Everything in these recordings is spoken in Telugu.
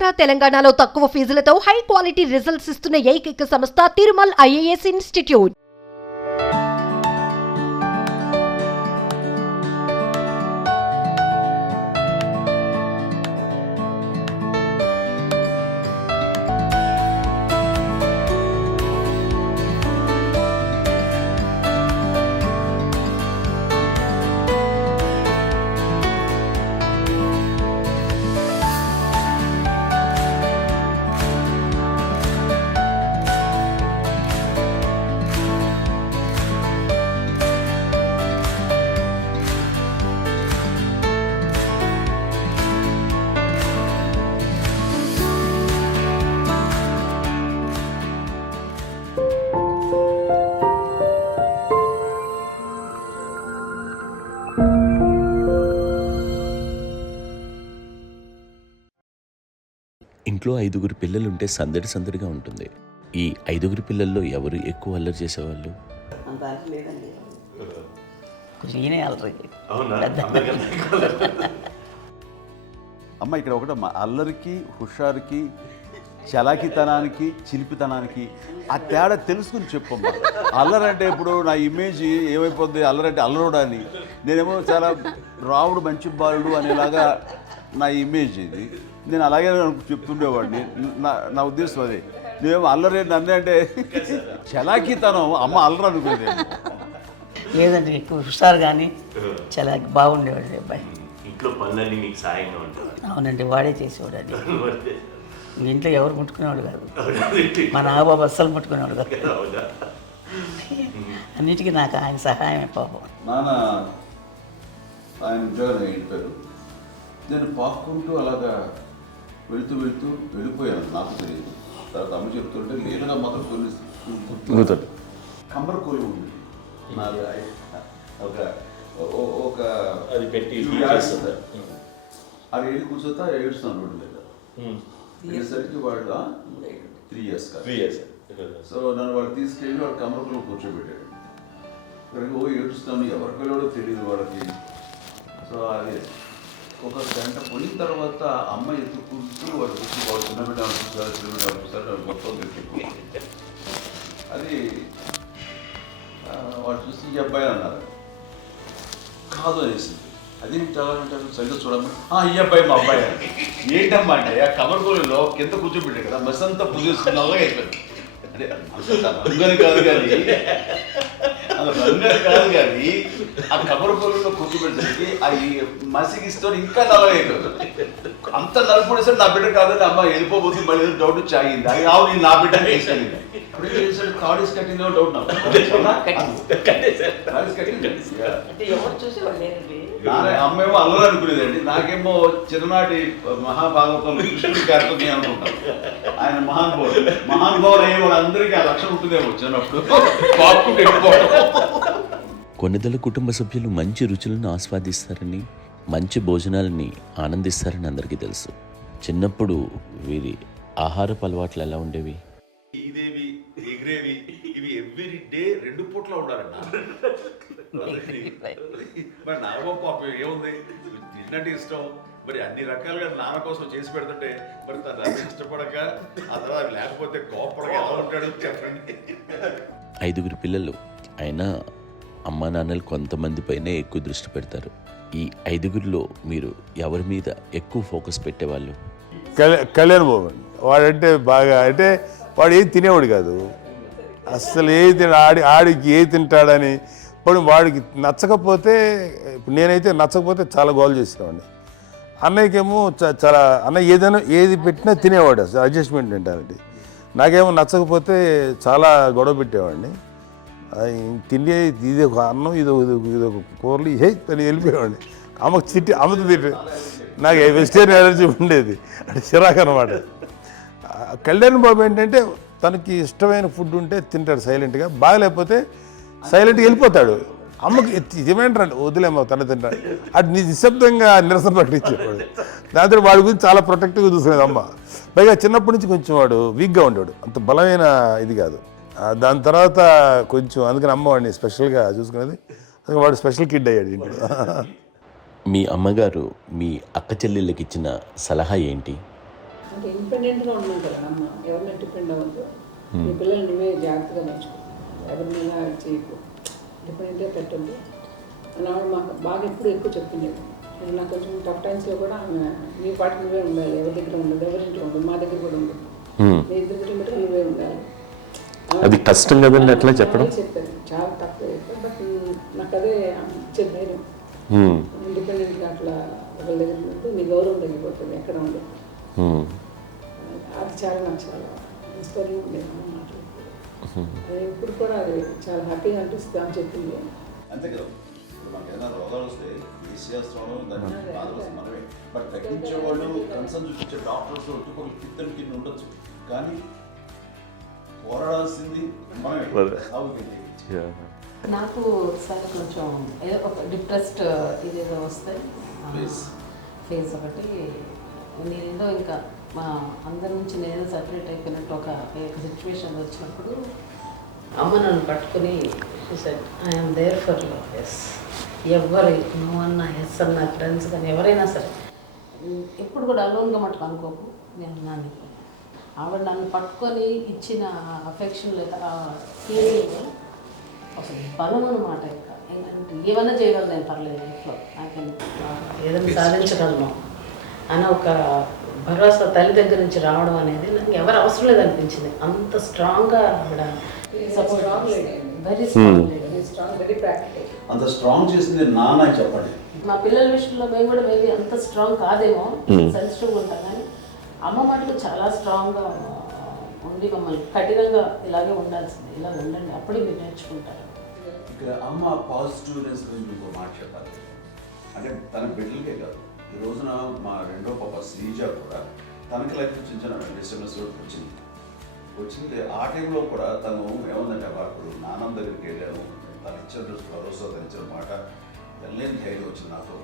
ఆంధ్ర తెలంగాణలో తక్కువ ఫీజులతో హై క్వాలిటీ రిజల్ట్స్ ఇస్తున్న ఏకైక సంస్థ తిరుమల్ ఐఏఎస్ ఇన్స్టిట్యూట్. ఇంట్లో 5గురు పిల్లలుంటే సందడి సందడిగా ఉంటుంది. ఈ 5గురు పిల్లల్లో ఎవరు ఎక్కువ అల్లరి చేసేవాళ్ళు? అమ్మ ఇక్కడ ఒకటి అల్లరికి, హుషారుకి, చలాకితనానికి, చిలిపితనానికి ఆ తేడా తెలుసుకుని చెప్పమ్మా. అల్లరంటే ఇప్పుడు నా ఇమేజ్ ఏమైపోద్ది, అల్లరంటే అల్లరుడు అని, నేనేమో చాలా రావుడు మంచి బాలుడు అనేలాగా నా ఇమేజ్ ఇది. నేను అలాగే చెప్తుండేవాడిని. నా ఉద్దేశం అదే. నేనేమో అల్లరే నన్ను అంటే చలాకితనం అమ్మ అల్లరు అనుకునేది. లేదంటే ఎక్కువ హుషారు కానీ చాలా బాగుండేవాడు అబ్బాయి. ఇంట్లో పనులన్నీ మీకు సాయంగా ఉంటాయి? అవునండి, వాడే చేసేవాడు. అది ఇంట్లో ఎవరు ముట్టుకునేవాడు కాదు. మా నాగబాబు అస్సలు ముట్టుకునేవాడు కాదు. అన్నిటికీ నాకు ఆయన సహాయమే పాపం. నాన్న ఆయన ఉద్యోగం వెళ్ళిపోయారు. నేను పాక్కుంటూ అలాగా వెళుతూ వెళ్ళిపోయాను. నాకు తెలియదు. తర్వాత అమ్మ చెప్తుంటే లేదుగా మాత్రం కొన్ని గుర్తు కమ్మర్ కోలు ఉంది నాది. ఒక అది పెట్టి అది వెళ్ళి కూర్చోతా ఏడుస్తున్నాను రోడ్డు మీద. అయ్యేసరికి వాళ్ళు 3 years సో నన్ను వాళ్ళు తీసుకెళ్ళి వాడు కమ్మర్ కోలు కూర్చోబెట్టాడు. ఇక్కడికి ఏడుస్తాను, ఎవరికి వెళ్ళాడో తెలియదు వాళ్ళకి. సో అది ఒక గంట పోయిన తర్వాత అమ్మ ఎత్తుకుంటూ వాడు వచ్చి వాడు చిన్నబిడ్డ చూస్తారు మొత్తం తెచ్చి అది వాడు చూసి ఈ అబ్బాయి అన్నారు. కాదు అనేసింది. అది అంటారు సరిగ్గా చూడమ్మా, ఈ అబ్బాయి మా అబ్బాయి అని. ఏంటమ్మా అంటే ఆ కమర్గోళిలో కింద కూర్చోబెట్టాడు కదా, బస్ అంతా పూజేస్తుంది, నల్లగా అయిపోయింది. అంటే రంగని కాదు కానీ ఆ కబరపూలలో కూర్చోబెట్టడానికి ఆ మసిగిస్తూ ఇంకా నల్లగా అయిపోయింది. అంత నలుపుడేసరి నా బిడ్డ కాదని అమ్మ వెళ్ళిపోబోతుంది. మళ్ళీ ఏదో డౌట్ వచ్చి ఆగింది. అది కావు నేను నా బిడ్డ తీసుకెళ్ళింది. థర్డ్ ఇస్ కట్టింగ్ డౌట్ నాకు. అమ్మేమో అల్లరు అనుకునేదండి. నాకేమో చిన్ననాటి మహాభాగవతంలో కృష్ణుడి కార్యక్రమం అనుకుంటాను. ఆయన మహానుభావులు అయ్యే వాళ్ళందరికీ ఆ లక్షణం ఉంటుందేమో చిన్నప్పుడు. కొన్నిదల కుటుంబ సభ్యులు మంచి రుచులను ఆస్వాదిస్తారని, మంచి భోజనాలని ఆనందిస్తారని అందరికీ తెలుసు. చిన్నప్పుడు వీరి ఆహారపు అలవాట్లు ఎలా ఉండేవి? ఇదేవి ఎగిరేవి ఇవి ఎవ్రీ డే 2 పూట్ల ఉండాలంట. మరి నాగబాబు పాపం ఏముంది, తిన్నట్టు ఇష్టం. మరి అన్ని రకాలుగా నాన్న కోసం చేసి పెడుతుంటే మరి తను అది ఇష్టపడక ఆ తర్వాత లేకపోతే కోపడక ఎలా ఉంటాడు చెప్పండి. 5గురు పిల్లలు అయినా అమ్మా నాన్నలు కొంతమంది పైనే ఎక్కువ దృష్టి పెడతారు. ఈ 5గురిలో మీరు ఎవరి మీద ఎక్కువ ఫోకస్ పెట్టేవాళ్ళు? కళ్యాణ్ బాబు అండి. వాడంటే బాగా, అంటే వాడు ఏది తినేవాడు కాదు అస్సలు. ఏది ఆడికి ఏది తింటాడని ఇప్పుడు వాడికి నచ్చకపోతే, ఇప్పుడు నేనైతే నచ్చకపోతే చాలా గోల్ చేసేవాడిని. అన్నయ్యకేమో చాలా అన్నయ్య ఏదైనా ఏది పెట్టినా తినేవాడు, అసలు అడ్జస్ట్మెంట్ మెంటాలిటీ. నాకేమో నచ్చకపోతే చాలా గొడవ పెట్టేవాడిని. తిండి ఇది ఒక అన్నం, ఇదొక కూరలు అని వెళ్ళిపోయేవాడిని. అమ్మకు అమ్మతో తిట్టి నాకు వెజిటేరియన్ ఎలర్జీ ఉండేది, అంటే చిరాకు అనమాట. కళ్యాణ్ బాబు ఏంటంటే తనకి ఇష్టమైన ఫుడ్ ఉంటే తింటాడు సైలెంట్గా, బాగలేకపోతే సైలెంట్గా వెళ్ళిపోతాడు. అమ్మకి ఇదేమంటారండి వదిలేమో తన తింటాడు, అటు నిశ్శబ్దంగా నిరసన ప్రకటించేవాడు. దాంతో వాడి గురించి చాలా ప్రొటెక్టివ్గా చూసుకునేది అమ్మ. పైగా చిన్నప్పటి నుంచి కొంచెం వాడు వీక్గా ఉండేవాడు, అంత బలమైన ఇది కాదు. దాని తర్వాత కొంచెం అందుకని అమ్మ వాడిని స్పెషల్గా చూసుకునేది. వాడు స్పెషల్ కిడ్ అయ్యాడు ఇంట్లో. మీ అమ్మగారు మీ అక్క చెల్లెళ్ళకి ఇచ్చిన సలహా ఏంటి? అంటే ఇండిపెండెంట్గా ఉన్నాం కదా అమ్మ, ఎవరిని డిపెండ్ అవ్వద్దు, నీ పిల్లలు నువ్వే జాగ్రత్తగా నేర్చుకో, ఎవరినైనా చేయకు, డిపెండెంట్గా పెట్టద్దు అని ఆవిడ మాకు బాగా ఎప్పుడు ఎక్కువ చెప్తుండేది. నాకు కొంచెం టఫ్ టైమ్స్లో కూడా ఆమె నీ పాటు నువ్వే ఉండాలి, ఎవరి దగ్గర ఉండదు, ఎవరింట్లో ఉండదు, మా దగ్గర కూడా ఉండదు, నీ ఇద్దరు మటుకు నువ్వే ఉండాలి. అది కష్టం కదండి అట్లా చెప్పడం. చెప్పారు చాలా తక్కువ చెప్పారు, బట్ నాకు అదే ఇచ్చే ధైర్యం. ఇండిపెండెంట్గా అట్లా ఒకరి దగ్గర ఉంటే నీ గౌరవం తగ్గిపోతుంది, ఎక్కడ ఉండదు. అది చాలా నాకు చాలా ఇన్స్పైరింగ్ ఉండేది అమ్మ మాటలు. అది ఇప్పుడు కూడా అది చాలా హ్యాపీగా అనిపిస్తుంది అని చెప్పింది. అంతే కదా, ఇప్పుడు మనకి ఏదైనా రోగాలు వస్తే చేస్తాను దాన్ని బాధపడుతుంది మనమే, బట్ తగ్గించే వాళ్ళు కన్సర్న్ చూపించే డాక్టర్స్ ఒట్టుకోలు కిత్తలు కింద ఉండొచ్చు, కానీ పోరాడాల్సింది మనమే. నాకు సార్ కొంచెం ఏదో ఒక డిప్రెస్డ్ ఇదేదో వస్తే ఫేజ్ ఒకటి, నేనేదో ఇంకా మా అందరి నుంచి నేనేదో సపరేట్ అయిపోయినట్టు ఒక సిచ్యువేషన్ వచ్చినప్పుడు అమ్మ నన్ను పట్టుకుని said I'm there for you. Yes, ఎవరు నో అన్న ఎస్ అన్న ఫ్రెండ్స్ కానీ ఎవరైనా సరే ఎప్పుడు కూడా అలోన్గా మటుకు అనుకోకు, నేను నాన్న. ఆవిడ నన్ను పట్టుకొని ఇచ్చిన అఫెక్షన్ లేదా ఫీలింగ్ అసలు బలం అన్నమాట. ఇంకా ఏంటంటే ఏమన్నా చేయగలను నేను, పర్లేదు ఇంట్లో నాకేం ఏదైనా సాధించగలను అని ఒక భరోసా తల్లి దగ్గర నుంచి రావడం అనేది నాకు ఎవరు అవసరం లేదనిపించింది. అంత స్ట్రాంగ్గా ఆవిడ support, very strong, very practical. అంత స్ట్రాంగ్ చేసింది నాన్న చెప్పండి. మా పిల్లల విషయంలో మేము కూడా మేబీ అంత స్ట్రాంగ్ కాదేమో, సెన్సిటివ్గా ఉంటాం, కానీ అమ్మ మటుకు చాలా స్ట్రాంగ్గా ఉండి మమ్మల్ని కఠినంగా ఇలాగే ఉండాల్సింది, ఇలా ఉండండి అప్పుడే మీరు నేర్చుకుంటారు. ఇక్కడ అమ్మ పాజిటివ్నెస్ గురించి ఇంకో మాట చెప్పాలి. అంటే తన బిడ్డలకే కాదు, ఈ రోజున మా రెండో పాప శ్రీజ కూడా తనకి లైఫ్ చిన్న చిన్న SMS వచ్చింది. ఆ టైంలో కూడా తను ఏముందంటే అప్పుడు నాన్నమ్మ దగ్గరికి వెళ్ళాను, తను ఇచ్చిన భరోసా, తను ఇచ్చిన మాట వెళ్ళలేని ధైర్యం వచ్చింది నాతో.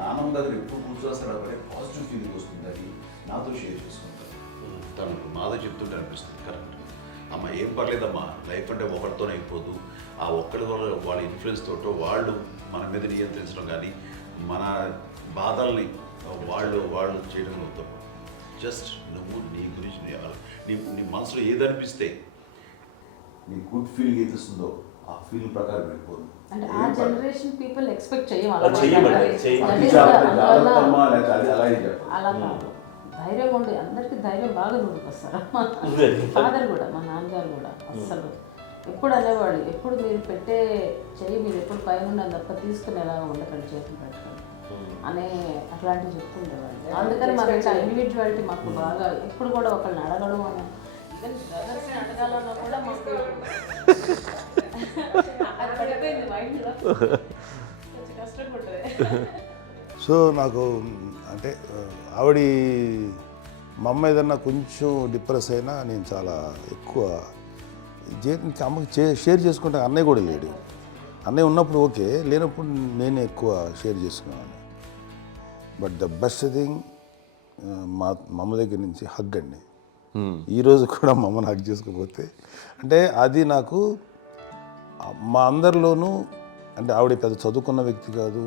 నాన్నమ్మ దగ్గర ఎప్పుడు కూర్చోస్తాడు అప్పుడే పాజిటివ్ ఫీలింగ్ వస్తుందని నాతో షేర్ చేసుకుంటాను. తను నాతో చెప్తుంటే అనిపిస్తుంది కరెక్ట్, అమ్మ ఏం పర్లేదమ్మా, లైఫ్ అంటే ఒకరితోనే అయిపోదు, ఆ ఒక్కరి వల్ల వాళ్ళ ఇన్ఫ్లుయెన్స్ తోటో వాళ్ళు మన మీద నియంత్రించడం కానీ మన బాధల్ని వాళ్ళు చేయడం తప్పు. జస్ట్ నువ్వు నీ గురించి నీ మనసులో ఏదనిపిస్తే నీ గుడ్ ఫీలింగ్ ఏది వస్తుందో ఆ ఫీలింగ్ ప్రకారం వెళ్ళిపోదు. అంటే ఆ జనరేషన్ పీపుల్ ఎక్స్పెక్ట్ అలా కాదు, ధైర్యం ఉండి అందరికీ ధైర్యం బాగా నూరుకొస్తారు. ఫాదర్ కూడా, మా నాన్నగారు కూడా అస్సలు ఎప్పుడు అనేవాళ్ళు, ఎప్పుడు మీరు పెట్టే చెయ్యి మీరు ఎప్పుడు పైన ఉన్నది తప్ప తీసుకునేలాగా ఉండకండి, చేతులు పెట్టుకోండి అనే అట్లాంటివి చెప్తుండేవాళ్ళు. అందుకని మాకు ఇండివిజువాలిటీ మాకు బాగా ఎప్పుడు కూడా ఒకళ్ళని అడగడం అని, ఈవెన్ బ్రదర్స్ని అడగాలన్నా కూడా మాకు అది పడిపోయింది మైండ్లో, కొంచెం కష్టంగా ఉంటుంది. సో నాకు అంటే ఆవిడ మా అమ్మ ఏదన్నా కొంచెం డిప్రెస్ అయినా నేను చాలా ఎక్కువ అమ్మకి షేర్ చేసుకుంటే అన్నయ్య కూడా లేడు. అన్నయ్య ఉన్నప్పుడు ఓకే, లేనప్పుడు నేనే ఎక్కువ షేర్ చేసుకున్నాను. బట్ ద బెస్ట్ థింగ్ మా అమ్మ దగ్గర నుంచి హగ్ అండి. ఈరోజు కూడా మా అమ్మని హగ్ చేసుకోకపోతే అంటే అది నాకు మా అందరిలోనూ, అంటే ఆవిడ పెద్ద చదువుకున్న వ్యక్తి కాదు,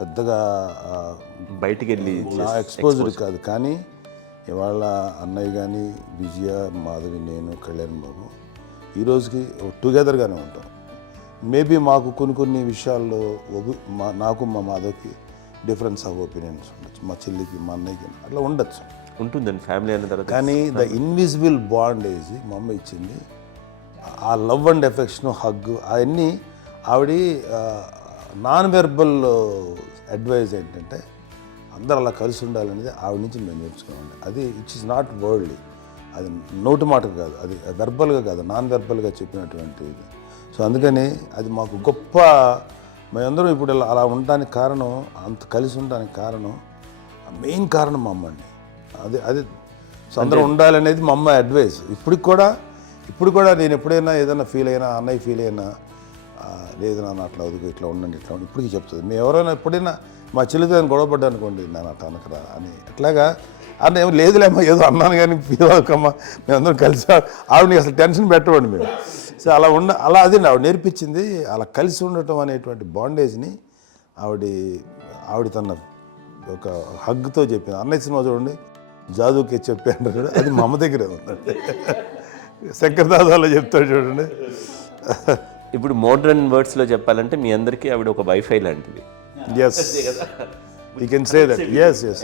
పెద్దగా బయటికి వెళ్ళి నా ఎక్స్పోజర్ కాదు, కానీ ఇవాళ అన్నయ్య కానీ విజయ, మాధవి, నేను, కళ్యాణ్ బాబు ఈ రోజుకి టుగెదర్గానే ఉంటాం. మేబీ మాకు కొన్ని విషయాల్లో నాకు మా మాధవ్కి డిఫరెన్స్ ఆఫ్ ఒపీనియన్స్ ఉండొచ్చు, మా చెల్లికి మా అన్నయ్యకి అట్లా ఉండొచ్చు, ఉంటుందండి ఫ్యామిలీ అన్న తర్వాత. కానీ ద ఇన్విజిబుల్ బాండేజ్ మా అమ్మ ఇచ్చింది, ఆ లవ్ అండ్ ఎఫెక్షన్, హగ్, అవన్నీ ఆవిడ నాన్ వెర్బల్ అడ్వైజ్ ఏంటంటే అందరూ అలా కలిసి ఉండాలనేది ఆవిడ నుంచి మేము నేర్చుకున్నామండి. అది ఇట్స్ ఇస్ నాట్ వర్డ్లీ, అది నోటి మాట కాదు, అది వెర్బల్గా కాదు, నాన్ వెర్బల్గా చెప్పినటువంటి ఇది. సో అందుకని అది మాకు గొప్ప, మేమందరం ఇప్పుడు అలా ఉండడానికి కారణం, అంత కలిసి ఉండడానికి కారణం, మెయిన్ కారణం మా అమ్మండి. అది సో అందరూ ఉండాలనేది మా అమ్మ అడ్వైస్. ఇప్పుడు కూడా నేను ఎప్పుడైనా ఏదైనా ఫీల్ అయినా, అన్నయ్య ఫీల్ అయినా, లేదు నాన్న అట్లా వదుకు, ఇట్లా ఉండండి, ఇట్లా ఉండి ఇప్పటికీ చెప్తుంది. మేము ఎవరైనా ఎప్పుడైనా మా చెల్లితో గొడవపడ్డా అనుకోండి, నాన్న అట్లా అనకరా అని, ఎట్లాగా అన్న ఏమో లేదులేమ్మా ఏదో అన్నాను కానీ ఫీల్ అవ్వకమ్మా, మేమందరం కలిసి ఆవిడని అసలు టెన్షన్ పెట్టవండి మేము. సో అలా అది ఆవిడ నేర్పించింది, అలా కలిసి ఉండటం అనేటువంటి బాండేజ్ని ఆవిడ తన ఒక హగ్తో చెప్పింది. అన్నయ్య సినిమా చూడండి, జాదుకే చెప్పాను చూడ అది మా అమ్మ దగ్గరే ఉందండి. శంకరదాదాలో చెప్తాడు చూడండి. ఇప్పుడు మోడ్రన్ వర్డ్స్లో చెప్పాలంటే మీ అందరికీ ఆవిడ ఒక వైఫై లాంటిది. Yes, you can say that. Yes yes.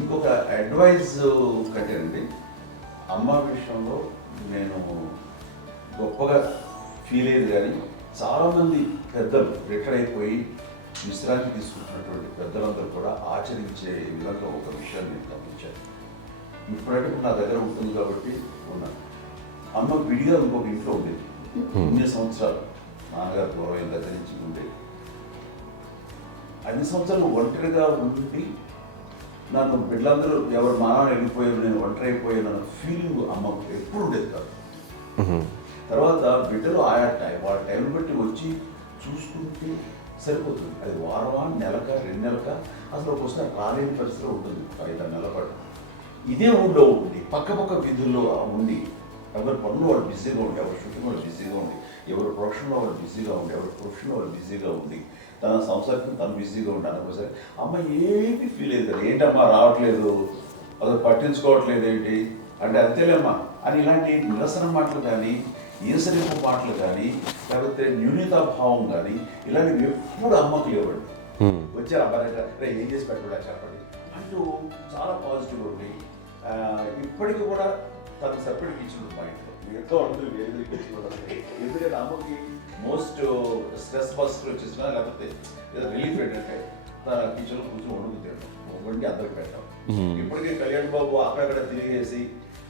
ఇంకొక అడ్వైజ్ కట్టండి, అమ్మ విషయంలో నేను గొప్పగా ఫీల్ అయ్యేది, కానీ చాలామంది పెద్దలు రిటైర్ అయిపోయి విశ్రాంతి తీసుకుంటున్నటువంటి పెద్దలందరూ కూడా ఆచరించే విధంగా ఒక విషయాన్ని నేను గమనించాను. ఇప్పుడంటే నా దగ్గర ఉంటుంది కాబట్టి ఉన్నాను. అమ్మ విడిగా ఇంకొక ఇంట్లో ఉండేది 9 సంవత్సరాలు, నాన్నగారు దూరం దగ్గర నుంచి ఉండేది. 5 సంవత్సరాలు ఒంటరిగా ఉండి నన్ను బిడ్డలందరూ ఎవరు మానవ వెళ్ళిపోయారు, నేను ఒంటరి అయిపోయాను అన్న ఫీలింగ్ అమ్మకు ఎప్పుడు ఉండేది కాదు. తర్వాత బిడ్డలు ఆయా వాళ్ళ టైం బట్టి వచ్చి చూసుకుంటే సరిపోతుంది. అది వారమా, నెలక, 2 నెలక, అసలు ఒకసారి రాలేని పరిస్థితిలో ఉంటుంది. 5-6 నెలల పాటు ఇదే ఊళ్ళో ఉండి పక్క వీధుల్లో ఉండి ఎవరి పనులు వాళ్ళు బిజీగా ఉండి, ఎవరి షూటింగ్ వాళ్ళు బిజీగా ఉండి, ఎవరి ప్రొఫెషన్లో వాళ్ళు బిజీగా ఉండి, ఎవరి ప్రొఫెషన్లో వాళ్ళు బిజీగా ఉండి, తన సంసారం తను బిజీగా ఉంటాను. ఒకసారి అమ్మ ఏమి ఫీల్ అవుతుంది, ఏంటమ్మా రావట్లేదు, అసలు పట్టించుకోవట్లేదు ఏంటి అంటే, అంతేలేమ్మా అని ఇలాంటి నిరసన మాటలు కానీ, ఈసరింపు మాటలు కానీ, లేకపోతే న్యూనతాభావం కానీ ఇలాంటివి ఎప్పుడు అమ్మకు లేవండి. వచ్చారు అబ్బాయి ఏం చేసి పెట్టడా చెప్పండి అంటూ చాలా పాజిటివ్ ఉండి ఇప్పటికీ కూడా తను సపరేట్ కిచెన్ మా ఇంట్లో ఎంతో ఉంటుంది. వేరే కిచెన్ ఎందుకంటే అమ్మకి మోస్ట్ స్ట్రెస్ బస్టర్ వచ్చేసినా లేకపోతే రిలీఫ్ ఏంటంటే తన కిచెన్లో కూర్చొని వండి అందరికి పెట్టాం. ఇప్పటికీ కళ్యాణ్ బాబు అక్కడక్కడ తిరిగేసి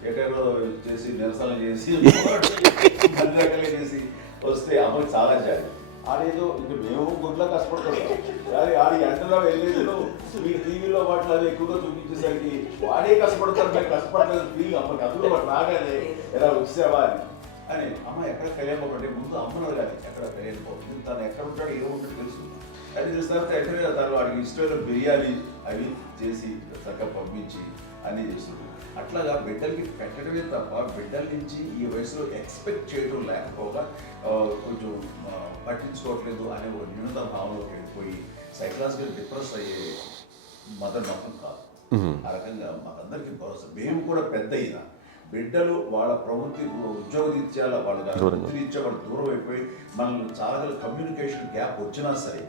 ఎక్కడెక్కడో చేసి నిరసన చేసి అన్ని రకాలు చేసి వస్తే అమ్మకి చాలా జాలి. ఆడేదో ఇంకా మేము గుడ్లో కష్టపడుతున్నాం, కానీ ఆడి ఎంతలో వెళ్ళేదో మీ టీవీలో వాటిలో అది ఎక్కువగా చూపించేసరికి వాడే కష్టపడతారు, మేము కష్టపడలేదు ఫీల్ అమ్మకి. అందులో వాడు రాగానే ఎలా వచ్చావా అని అమ్మ ఎక్కడ కళ్యాణ్ బాబు అంటే ముందు అమ్మను కానీ ఎక్కడ కళ్యాణ్ బాబు తను ఎక్కడ ఉంటాడు ఏముంటాడు తెలుసు. అది తెలిసిన తర్వాత ఎక్కడ తను వాడికి ఇష్టమైన బిర్యానీ అవి చేసి చక్కగా పంపించి అన్నీ చేస్తుంది. అట్లాగా బిడ్డలకి పెట్టడమే తప్ప బిడ్డల నుంచి ఈ వయసులో ఎక్స్పెక్ట్ చేయడం లేకపోగా కొంచెం పట్టించుకోవట్లేదు అనే ఒక న్యూనత భావంలోకి వెళ్ళిపోయి సైకలాజికల్ డిప్రెస్ అయ్యే మదర్ మాత్రం కాదు. ఆ రకంగా మాకందరికీ భరోసా. మేము కూడా పెద్ద అయినా బిడ్డలు వాళ్ళ ప్రవృత్తి ఉద్యోగరీత్యా వాళ్ళ వృత్తిరీత్యా వాళ్ళు దూరం అయిపోయి మనల్ని చాలా కమ్యూనికేషన్ గ్యాప్ వచ్చినా సరే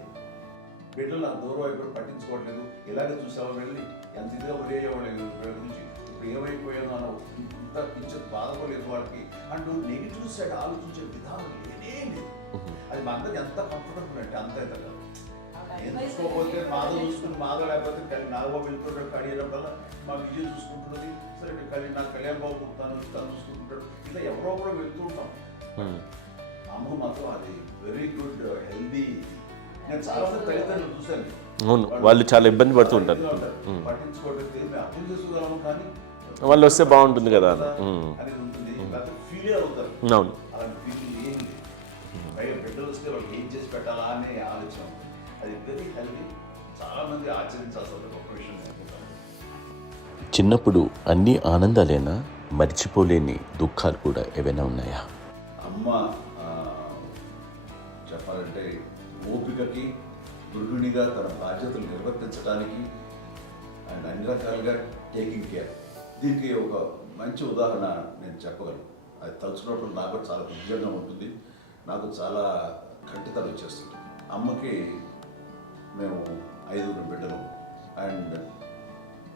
బిడ్డలు నాకు దూరం అయిపోయి పట్టించుకోవట్లేదు. ఇలాగే చూసేవాళ్ళు వెళ్ళి ఎంత ఇదిగా వదిలేయేవాళ్ళు గురించి ఇప్పుడు ఏమైపోయానో అన్న ఇంత కించెం బాధపడలేదు వాళ్ళకి అంటూ నెగిటివ్ సైడ్ ఆలోచించే విధానం లేనే లేదు. అది మా అందరికి ఎంత కంఫర్టబుల్ అంటే అంత అయితే చూసుకోకపోతే మాధవ చూసుకుని మాధవ లేకపోతే నాగబాబు వెళ్తుంటాడు కడిగినప్పుడల్లా మా విజయ్ చూసుకుంటున్నది సరే నాకు కళ్యాణ్ బాబు తను చూసుకుంటుంటాడు. ఇలా ఎవరో కూడా వెళ్తూ ఉంటాం. అమ్మ మాత్రం అది వెరీ గుడ్ హెల్దీ. నేను చాలా మంది తల్లిదండ్రులు చూశాను, అవును, వాళ్ళు చాలా ఇబ్బంది పడుతూ ఉంటారు. పట్టించుకోవట్లేదు, అర్థం చేసుకోగలము కానీ వాళ్ళు వస్తే బాగుంటుంది కదా అనేది ఉంటుంది. ఫీల్ అవుతారు. అవును, అలాంటి ఫీలింగ్ ఏం లేదు. పైగా బిడ్డలు వస్తే వాళ్ళకి ఏం చేసి పెట్టాలా అనే ఆలోచన. అది వెరీ హెల్దీ. చాలా మంది ఆచరించాల్సిన ఒక విషయం అనుకుంటాను. చిన్నప్పుడు అన్ని ఆనందాలేనా, మర్చిపోలేని దుఃఖాలు కూడా ఏవైనా ఉన్నాయా? అమ్మ చెప్పాలంటే ఓపికకి, గృహిణిగా తన బాధ్యతలు నిర్వర్తించడానికి అండ్ అన్ని రకాలుగా టేకింగ్ కేర్. దీనికి ఒక మంచి ఉదాహరణ నేను చెప్పగలను. అది తలుచుకోవడం నాకు చాలా ఉద్యోగంగా ఉంటుంది, నాకు చాలా కంటితలు వచ్చేస్తుంది. అమ్మకి మేము 5 బిడ్డలు అండ్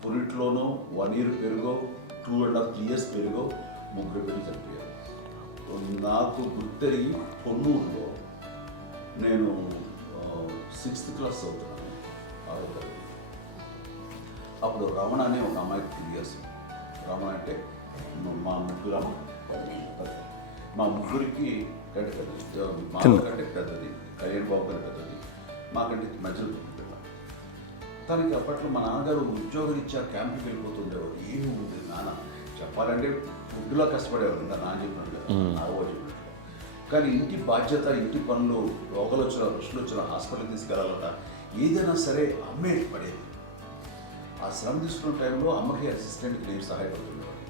పురిట్లోనూ 1 year పెరుగో 2.5 years పెరుగో 3 బిడ్డలు చనిపోయారు. నాకు గుర్తెరిగి పొన్నూరులో నేను 6th class చదువుతున్నాను, 6వ తరగతి. అప్పుడు రమణ అనే ఒక అమ్మాయికి 3 years. రమణ అంటే మా ముగ్గురికి కంటే పెద్దది, మా కంటే పెద్దది, కళ్యాణ్ బాబు కంటే పెద్దది, మాకంటే మధ్యలో పిల్ల. తనకి అప్పట్లో మా నాన్నగారు ఉద్యోగరీత్యా క్యాంపుకి వెళ్ళిపోతుండేవారు. ఏమి ఉంది నాన్న చెప్పాలంటే ఫుడ్లో కష్టపడేవారు, ఇంకా నాన్న చెప్పినట్టు కదా, నాగో చెప్పినట్టు. కానీ ఇంటి బాధ్యత, ఇంటి పనులు, రోగాలు వచ్చిన రుషులు వచ్చిన హాస్పిటల్కి తీసుకెళ్ళాలన్నా ఏదైనా సరే అమ్మే పడేది. ఆ శ్రమ తీసుకున్న టైంలో అమ్మకి అసిస్టెంట్కి నేను సహాయపడుతుండేవాడు.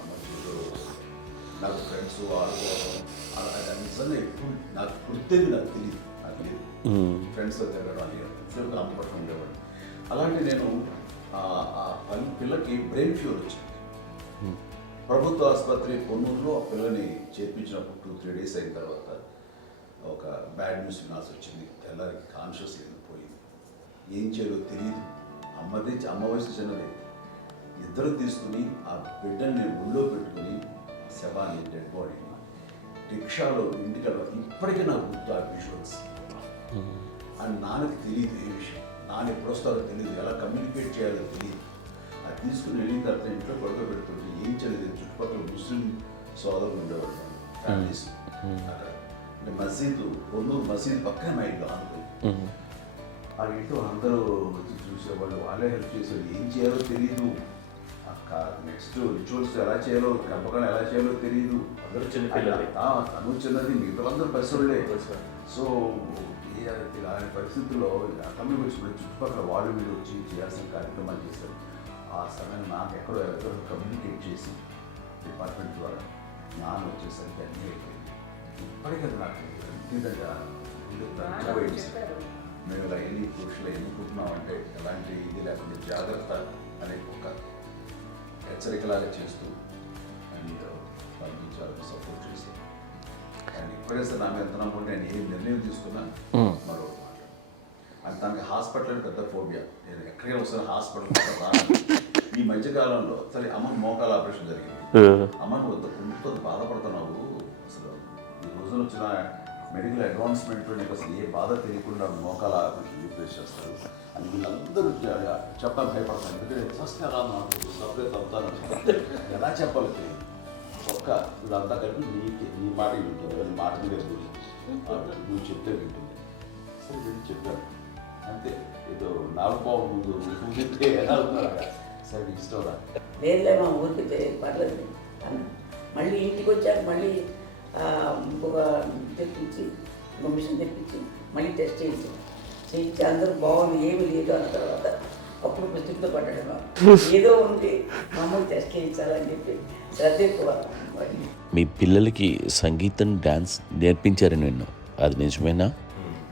అమ్మ నాకు ఫ్రెండ్స్ ఆడుకోవడం అలా నిజంగా ఎప్పుడు నాకు గుర్తేది, నాకు తెలియదు ఫ్రెండ్స్తో తిరగడం అని సేపు అమ్మ పట్టుకుని ఉండేవాడు. అలాంటి నేను ఆ పిల్లకి బ్రెయిన్ ఫ్యూర్ వచ్చింది. ప్రభుత్వ ఆసుపత్రి పొన్నూరులో ఆ పిల్లని చేర్పించినప్పుడు 2-3 days అయిన తర్వాత ఒక బ్యాడ్ న్యూస్ వినాల్సి వచ్చింది. తెల్లారికి కాన్షియస్ పోయింది. ఏం చేయాలో తెలియదు. అమ్మ వయసు చిన్నది. ఇద్దరు తీసుకుని ఆ బిడ్డల్ని ఒళ్ళో పెట్టుకుని శవాన్ని, డెడ్ బాడీని రిక్షాలో ఇంటికి వెళ్ళాలి. ఇప్పటికీ నాకు గుర్తు ఆ విజువల్స్. అని నాన్నకి తెలియదు ఏ విషయం. నాన్న ఎప్పుడు వస్తారో తెలియదు, ఎలా కమ్యూనికేట్ చేయాలో తెలియదు. అది తీసుకుని వెళ్ళిన తర్వాత ఇంట్లో పడుకోబెడుతుంటే ఏం చేయలేదు. చుట్టుపక్కల ముస్లిం సోదరులు ఉండేవాళ్ళు, ఫ్యామిలీస్ అక్కడ. అంటే మసీదు, పొన్నూరు మసీదు పక్కన మా ఇంట్లో అనుకుని ఆ ఇంట్లో అందరూ వచ్చి చూసేవాళ్ళు, వాళ్ళే హెల్ప్ చేసేవాళ్ళు. ఏం చేయాలో తెలియదు. నెక్స్ట్ రిచువల్స్ ఎలా చేయాలో, గంపకాలు ఎలా చేయాలో తెలియదు. అందరూ చిన్నపిల్లలే. తను చిన్నది, మిగతా అందరూ పసివాళ్ళే. సో అలాంటి పరిస్థితుల్లో అటమ్మీ వచ్చినప్పుడు చుట్టుపక్కల వాళ్ళు వీళ్ళు వచ్చి చేయాల్సిన కార్యక్రమాలు చేశారు. ఆ సమయం నాకు ఎక్కడో కమ్యూనికేట్ చేసి డిపార్ట్మెంట్ ద్వారా నాన్న వచ్చేసరికి అన్నీ అయిపోయింది. ఇప్పటికీ నాకు మేము ఇలా ఎన్ని పురుషులు ఎన్నుకుంటున్నామంటే ఎలాంటి ఇది లేకుండా జాగ్రత్త అనే ఒక హెచ్చరికలాగా చేస్తూ అండ్ వాళ్ళకి చాలా సపోర్ట్ చేస్తాను. అండ్ ఇప్పుడే సార్ నా మీద ఎంత నమ్ముకుంటే నేను ఏ నిర్ణయం తీసుకున్నా మరో మాట. అండ్ తనకి హాస్పిటల్ అంటే పెద్ద ఫోబియా. నేను ఎక్కడికి వస్తాను హాస్పిటల్ రాను. ఈ మధ్యకాలంలో సరే అమ్మ మోకాల ఆపరేషన్ జరిగింది. అమ్మ నువ్వు కొంత బాధపడుతున్నావు, అసలు ఈ రోజున వచ్చిన మెడికల్ అడ్వాన్స్మెంట్లో నీకు అసలు ఏ బాధ తెలియకుండా మోకాల ఆపరేషన్ రీప్లేస్ చేస్తారు అని వీళ్ళందరూ చెప్పడానికి భయపడతాను. ఎందుకంటే ఫస్ట్ ఎలా నాకు సపరేట్ అవుతాను, ఎలా చెప్పాలి తెలియదు. ఒక్క వీళ్ళంతా కలిపి నీ మాట వింటుంది, నీ మాట మీద నువ్వు చెప్తే వింటుంది. సరే నేను చెప్పాను అంతే. ఏదో నాలుగు ముందు చెప్తే ఎలా అవుతున్నారు సరే నీ ఇష్టం రా. లేదులే మా ఊరికి పర్లేదు. మళ్ళీ ఇంటికి వచ్చాక మళ్ళీ ఇంకొక తెప్పించి, ఇంకో మిషన్ తెప్పించి మళ్ళీ టెస్ట్ చేయించి అందరూ బాగుంది, ఏమీ లేదు అన్న తర్వాత అప్పుడు పుస్తకంతో పడ్డాడు. ఏదో ఉంది మామూలు టెస్ట్ చేయించాలని చెప్పి శ్రద్ధ ఎక్కువ. మీ పిల్లలకి సంగీతం, డాన్స్ నేర్పించారని విన్నా, అది నిజమేనా?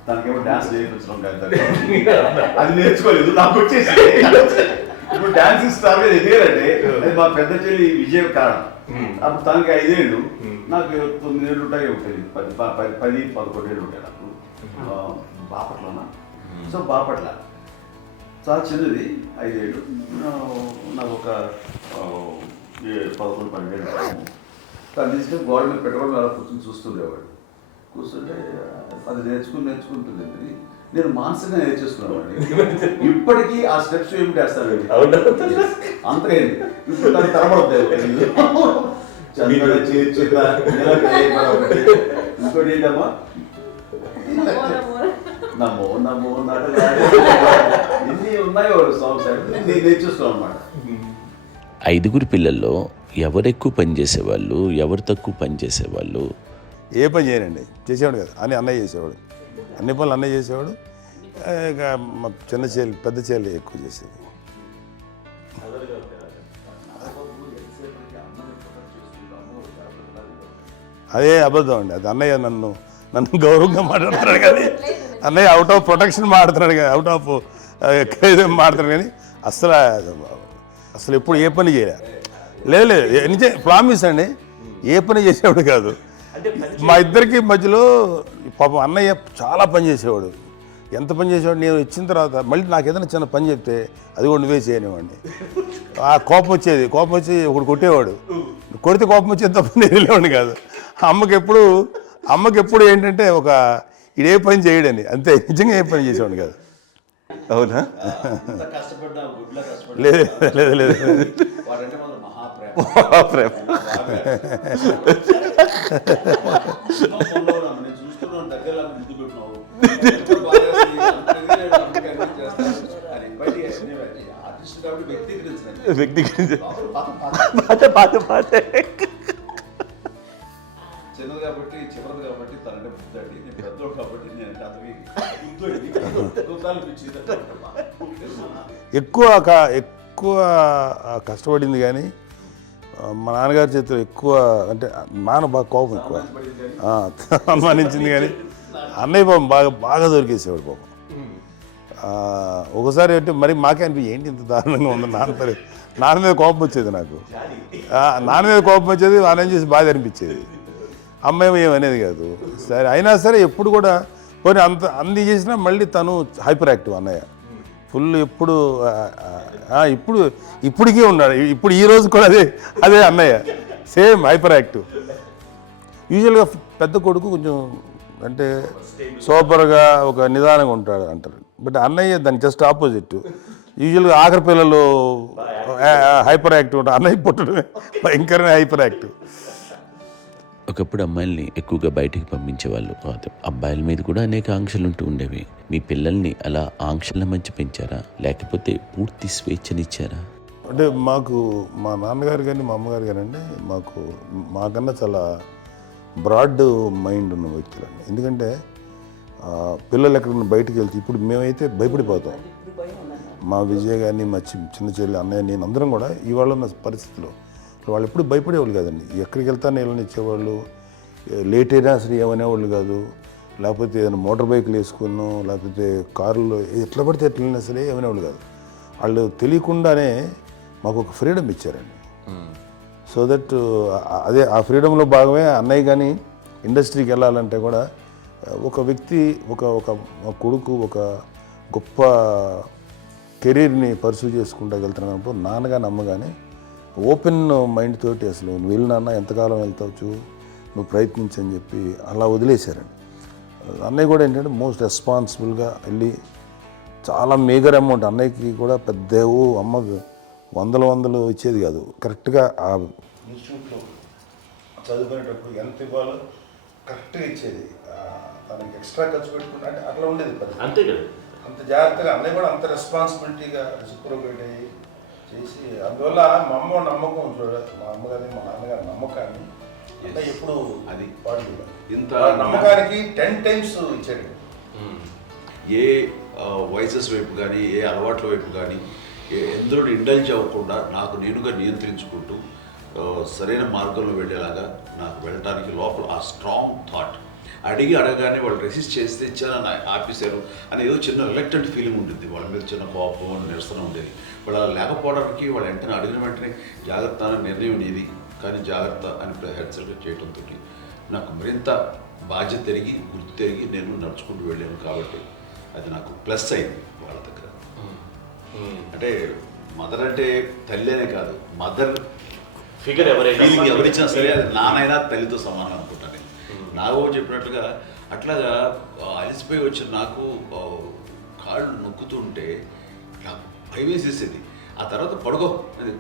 దానికేమో డాన్స్ నేర్పించడం కాదు, అది నేర్చుకోలేదు. నాకు వచ్చేసి ఇప్పుడు డాన్స్ స్టార్ ఎదిగారంటే అది మా పెద్ద చెల్లి విజయ కారణం. అప్పుడు తనకి 5 ఏళ్ళు, నాకు 9 ఏళ్ళు ఉంటాయి. ఉంటుంది 10-11 ఏళ్ళు ఉంటాయి నాకు. బాపట్లనా? సో బాపట్ల చాలా చిన్నది, 5 ఏళ్ళు. నాకు ఒక 11-12 ఏళ్ళు. తను తీసుకొని గోడ మీద పెట్టుకోవడం అలా కూర్చొని చూస్తుండేవాడు. కూర్చుంటే అది నేర్చుకుంటుంది. నేను మానసికంగా నేర్చేసుకున్నాను. ఇప్పటికీ ఆ స్టెప్స్ ఏమిటి వేస్తాను అంతే. ఇప్పుడు దాన్ని తరబడతాయి. ఇంకోటి ఏంటమ్మా, నమో నమో ఎన్ని ఉన్నాయో సాంగ్స్ నేను నేర్చేస్తున్నాను అన్నమాట. 5 పిల్లల్లో ఎవరు ఎక్కువ పని చేసేవాళ్ళు, ఎవరు తక్కువ పని చేసేవాళ్ళు? ఏ పని చేయనండి, చేసేవాడు కదా అని అన్నయ్య చేసేవాడు. అన్ని పనులు అన్నయ్య చేసేవాడు. ఇక మా చిన్న చెల్లి, పెద్ద చెల్లి ఎక్కువ చేసేది. అదే అబద్ధం అండి. అది అన్నయ్య నన్ను గౌరవంగా మాట్లాడుతున్నాడు కానీ, అన్నయ్య అవుట్ ఆఫ్ ప్రొటెక్షన్ మాట్లాడుతున్నాడు కానీ, అవుట్ ఆఫ్ మాట్లాడుతున్నాడు కానీ అసలు ఎప్పుడు ఏ పని చేయలే. లేదు నిజం ప్రామిస్ అండి, ఏ పని చేసేవాడు కాదు. మా ఇద్దరికి మధ్యలో పాపం అన్నయ్య చాలా పని చేసేవాడు. ఎంత పని చేసేవాడు, నేను ఇచ్చిన తర్వాత మళ్ళీ నాకు ఏదైనా చిన్న పని చెప్తే అది కూడా నువ్వే చేయనివ్వండి. ఆ కోపం వచ్చేది, కోపం వచ్చి ఒకడు కొట్టేవాడు. కొడితే కోపం వచ్చేది తప్ప నేను వెళ్ళేవాడిని కాదు. అమ్మకి ఎప్పుడు ఏంటంటే ఒక ఇడే పని చేయడని, అంతే. నిజంగా ఏ పని చేసేవాడిని కాదు. అవునా? లేదు లేదు లేదు మహాప్రేమ. చిన్నది కాబట్టి చివరిది కాబట్టి తనంటే బుద్ధండి, నేను పెద్దోడు కాబట్టి నేను అతని ఎక్కువ కష్టపడింది కానీ మా నాన్నగారి చేతిలో ఎక్కువ, అంటే నాన్న బాగా కోపం ఎక్కువ అనుమానించింది కానీ అన్నయ్య పాపం బాగా దొరికేసేవాడు పాపం. ఒకసారి అంటే మరి మాకే అనిపి ఏంటి ఇంత దారుణంగా ఉంది నాన్న మీద కోపం వచ్చేది నాకు. నాన్న మీద కోపం వచ్చేది, ఆయన చేసి బాధ అనిపించేది. అమ్మాయి ఏమనేది కాదు. సరే అయినా సరే ఎప్పుడు కూడా పోనీ అంది చేసినా మళ్ళీ తను హైపర్ యాక్టివ్ అన్నయ్య ఫుల్. ఇప్పటికీ ఉన్నాడు. ఇప్పుడు ఈ రోజు కూడా అదే అన్నయ్య సేమ్ హైపర్ యాక్టివ్. యూజువల్గా పెద్ద కొడుకు కొంచెం అంటే సూపర్గా ఒక నిదానంగా ఉంటాడు అంటారు. బట్ అన్నయ్య దానికి జస్ట్ ఆపోజిట్. యూజువల్గా ఆఖరి పిల్లలు హైపర్ యాక్టివ్ ఉంటారు, అన్నయ్య పుట్టడమే భయంకరమైన హైపర్ యాక్టివ్. ఒకప్పుడు అమ్మాయిల్ని ఎక్కువగా బయటికి పంపించేవాళ్ళు కాదు, అబ్బాయిల మీద కూడా అనేక ఆంక్షలు ఉంటూ ఉండేవి. మీ పిల్లల్ని అలా ఆంక్షల మధ్య పెంచారా, లేకపోతే పూర్తి స్వేచ్ఛనిచ్చారా? అంటే మాకు మా నాన్నగారు కానీ మా అమ్మగారు కానీ అండి మాకన్నా చాలా బ్రాడ్ మైండ్ ఉన్న వ్యక్తులండి. ఎందుకంటే పిల్లలు ఎక్కడైనా బయటకు వెళ్తే ఇప్పుడు మేమైతే భయపడిపోతాం. మా విజయ్ కానీ మా చిన్న చెల్లి అన్నయ్య నేను అందరం కూడా ఇవాళ ఉన్న పరిస్థితిలో వాళ్ళు ఎప్పుడు భయపడేవాళ్ళు కాదండి. ఎక్కడికి వెళ్తాను వెళ్ళని ఇచ్చేవాళ్ళు, లేట్ అయినా సరే ఏమనేవాళ్ళు కాదు. లేకపోతే ఏదైనా మోటార్ బైక్లు వేసుకున్నాం, లేకపోతే కారులో ఎట్లా పడితే ఎట్లా వెళ్ళినా సరే ఏమనేవాళ్ళు కాదు. వాళ్ళు తెలియకుండానే మాకు ఒక ఫ్రీడమ్ ఇచ్చారండి. సో దట్ అదే ఆ ఫ్రీడంలో భాగమే అన్నయ్య కానీ ఇండస్ట్రీకి వెళ్ళాలంటే కూడా ఒక వ్యక్తి ఒక కొడుకు ఒక గొప్ప కెరీర్ని పర్సూ చేసుకుంటూ వెళ్తున్నప్పుడు నాన్నగాని అమ్మగాని ఓపెన్ మైండ్ తోటి అసలు నువ్వు వెళ్ళినా ఎంతకాలం వెళ్తావు, నువ్వు ప్రయత్నించని చెప్పి అలా వదిలేశారండి. అన్నయ్య కూడా ఏంటంటే మోస్ట్ రెస్పాన్సిబుల్గా వెళ్ళి చాలా మేజర్ అమౌంట్ అన్నయ్యకి కూడా పెద్ద అమ్మకు వందలు ఇచ్చేది కాదు. కరెక్ట్గా ఆ ఇన్స్టిట్యూట్లో చదువుకునేటప్పుడు ఎంత ఇవ్వాలో కరెక్ట్గా ఇచ్చేది. తనకి ఎక్స్ట్రా ఖర్చు పెట్టుకుంటే అంటే అట్లా ఉండేది పరిస్థితి. అంతే కదా, అంత జాగ్రత్తగా అన్నయ్య కూడా అంత రెస్పాన్సిబిలిటీగా రెసిప్రోకేట్ అయ్యి చేసి అందువల్ల మా అమ్మ నమ్మకం చూడాలి. మా అమ్మగారి మా నాన్నగారి నమ్మకాన్ని అంటే ఎప్పుడు అది పాడు ఇంత నమ్మకానికి 10 times ఇచ్చాడు. ఏ వయసెస్ వైపు కానీ ఏ అలవాట్ల వైపు కానీ ఎందులో ఇండల్జ్ అవ్వకుండా నాకు నేనుగా నియంత్రించుకుంటూ సరైన మార్గంలో వెళ్ళేలాగా నాకు వెళ్ళడానికి లోపల ఆ స్ట్రాంగ్ థాట్. అడగగానే వాళ్ళు రెసిస్ట్ చేస్తే ఇచ్చారని ఆపేశారు అని ఏదో చిన్న రిలక్టెంట్ ఫీలింగ్ ఉంటుంది. వాళ్ళ మీద చిన్న కోపం నిరసన ఉండేది. వాళ్ళు అలా లేకపోవడానికి వాళ్ళు వెంటనే అడిగిన వెంటనే జాగ్రత్త అనే నిర్ణయం నీది కానీ జాగ్రత్త అని హెచ్చరిక చేయడంతో నాకు మరింత బాధ్యత తిరిగి గుర్తు తిరిగి నేను నడుచుకుంటూ వెళ్ళాను. కాబట్టి అది నాకు ప్లస్ అయింది వాళ్ళ దగ్గర. అంటే మదర్ అంటే తల్లి అనే కాదు, మదర్ ఫిగర్ ఎవరిచ్చినా సరే అది నానైనా తల్లితో సమానం అనుకుంటాను. నాకు చెప్పినట్లుగా అట్లాగా అలసిపోయి వచ్చిన నాకు కాళ్ళు నొక్కుతుంటే నాకు భయం వేసేసేది. ఆ తర్వాత పడుకో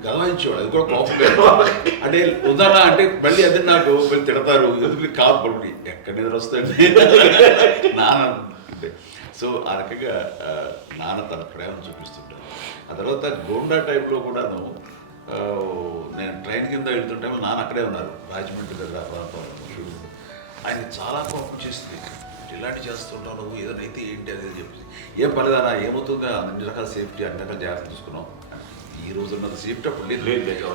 గదవాయించేవాడు, అది కూడా కోపం. అంటే ఉదాహరణ అంటే మళ్ళీ అది నాకు తిడతారు, ఎందుకు కాదు పడుకుని ఎక్కడ నిద్ర వస్తుంది నాన్న అంటే. సో ఆ రకంగా నాన్న తన ప్రేమను చూపిస్తుంటాను. ఆ తర్వాత గోండా టైప్లో కూడాను నేను ట్రైన్ కింద వెళ్తుంటే నాన్న అక్కడే ఉన్నారు, రాజమండ్రి దగ్గర ప్రాంతంలో. ఆయన చాలా కోపం చేస్తుంది, ఇలాంటి చేస్తుంటావు నువ్వు, ఏదైనా అయితే ఏంటి అది చెప్పి. ఏం పర్లేదన్నా ఏమవుతుందో అన్ని రకాల సేఫ్టీ అన్ని రకాల జాగ్రత్త తీసుకున్నాం. ఈ రోజు ఉన్నంత సేఫ్టీ అప్పుడు లేదు.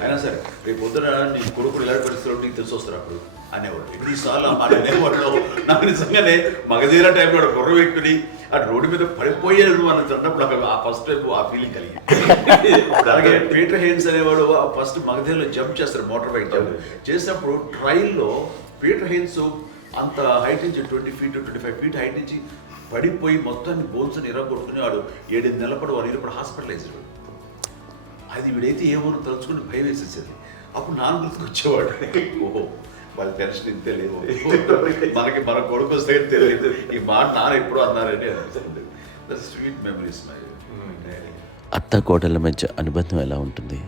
అయినా సరే రేపు పొద్దున నీ కొడుకులు ఇలాంటి పరిస్థితుల్లో నీకు తెలిసి వస్తారు అప్పుడు అనేవాడు. ఎన్నిసార్లు అనేవాళ్ళు నాకు నిజంగానే మగధీర టైంలో గుర్ర వ్యక్తుని ఆ రోడ్డు మీద పడిపోయాడు అని అన్నప్పుడు నాకు ఆ ఫస్ట్ టైం ఆ ఫీలింగ్ కలిగి. అలాగే పీటర్ హెయిన్స్ అనేవాడు ఫస్ట్ మగధీరలో జంప్ చేస్తారు, మోటార్ బైక్ జంప్ చేసినప్పుడు ట్రైల్లో పీటర్ హెయిన్స్ అంత హైట్ నుంచి 20 feet 25 feet హైట్ నుంచి పడిపోయి మొత్తాన్ని బోన్స్ని ఎరగొట్టుకుని వాడు 7 నెలల పాటు 1 year పాటు హాస్పిటలైజ్డ్. అది వీడైతే ఏమో తలుచుకుని భయం వేసేసేది. అప్పుడు నాన్న గుర్తుకు వచ్చేవాడు, ఓహో వాళ్ళ టెన్షన్ ఇంతే లేదు, మనకి మన కొడుకు వస్తే తెలియదు ఈ మాట నాన్న ఎప్పుడు అన్నారని అనిపిస్తుంది. Sweet memories. అత్త కోడళ్ళ మధ్య అనుబంధం ఎలా ఉంటుంది?